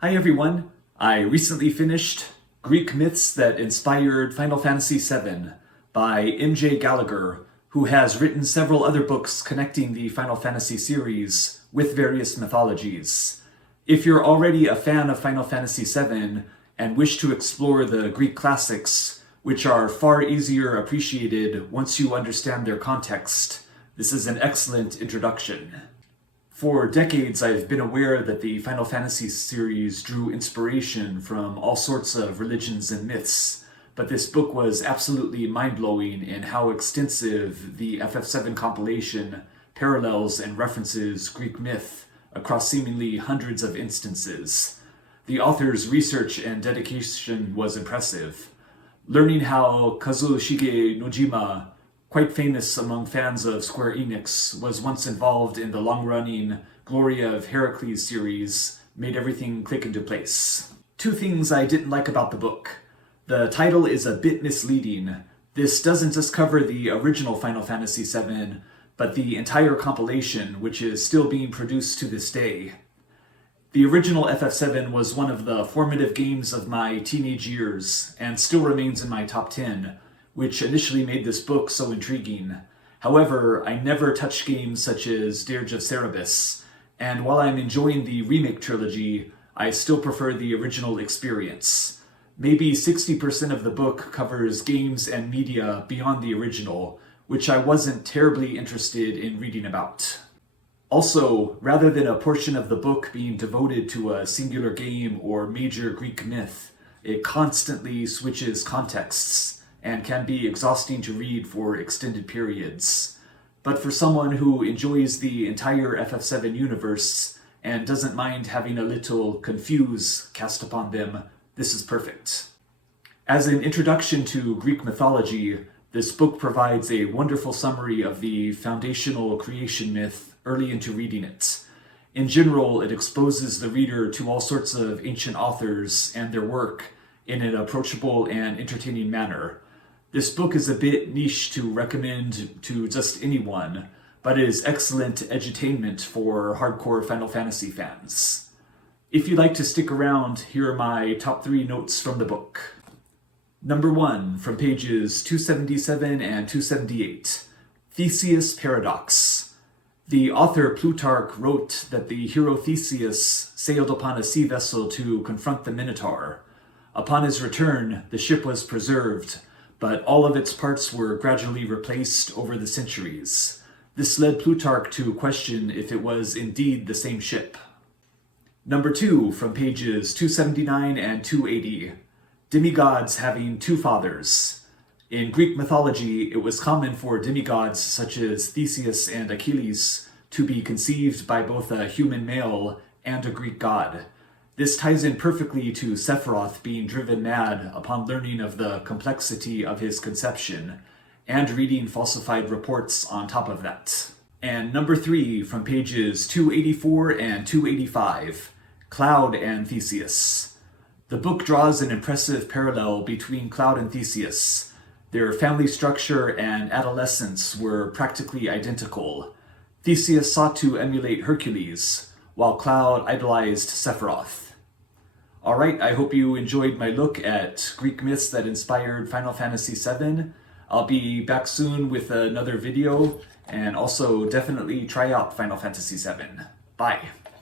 Hi everyone! I recently finished Greek Myths That Inspired Final Fantasy VII by M.J. Gallagher, who has written several other books connecting the Final Fantasy series with various mythologies. If you're already a fan of Final Fantasy VII and wish to explore the Greek classics, which are far easier appreciated once you understand their context, this is an excellent introduction. For decades, I've been aware that the Final Fantasy series drew inspiration from all sorts of religions and myths, but this book was absolutely mind-blowing in how extensive the FF7 compilation parallels and references Greek myth across seemingly hundreds of instances. The author's research and dedication was impressive. Learning how Kazushige Nojima, quite famous among fans of Square Enix, was once involved in the long-running Gloria of Heracles series made everything click into place. Two things I didn't like about the book. The title is a bit misleading. This doesn't just cover the original Final Fantasy VII, but the entire compilation, which is still being produced to this day. The original FF7 was one of the formative games of my teenage years, and still remains in my top 10, which initially made this book so intriguing. However, I never touched games such as Dirge of Cerberus, and while I'm enjoying the remake trilogy, I still prefer the original experience. Maybe 60% of the book covers games and media beyond the original, which I wasn't terribly interested in reading about. Also, rather than a portion of the book being devoted to a singular game or major Greek myth, it constantly switches contexts and can be exhausting to read for extended periods. But for someone who enjoys the entire FF7 universe and doesn't mind having a little confuse cast upon them, this is perfect. As an introduction to Greek mythology, this book provides a wonderful summary of the foundational creation myth early into reading it. In general, it exposes the reader to all sorts of ancient authors and their work in an approachable and entertaining manner. This book is a bit niche to recommend to just anyone, but it is excellent edutainment for hardcore Final Fantasy fans. If you'd like to stick around, here are my top 3 notes from the book. Number 1, from pages 277 and 278, Theseus Paradox. The author Plutarch wrote that the hero Theseus sailed upon a sea vessel to confront the Minotaur. Upon his return, the ship was preserved, but all of its parts were gradually replaced over the centuries. This led Plutarch to question if it was indeed the same ship. Number 2, from pages 279 and 280, Demi-Gods having 2 fathers. In Greek mythology, it was common for demigods such as Theseus and Achilles to be conceived by both a human male and a Greek god. This ties in perfectly to Sephiroth being driven mad upon learning of the complexity of his conception, and reading falsified reports on top of that. And number 3, from pages 284 and 285, Cloud and Theseus. The book draws an impressive parallel between Cloud and Theseus. Their family structure and adolescence were practically identical. Theseus sought to emulate Hercules, while Cloud idolized Sephiroth. Alright, I hope you enjoyed my look at Greek myths that inspired Final Fantasy VII. I'll be back soon with another video, and also definitely try out Final Fantasy VII. Bye!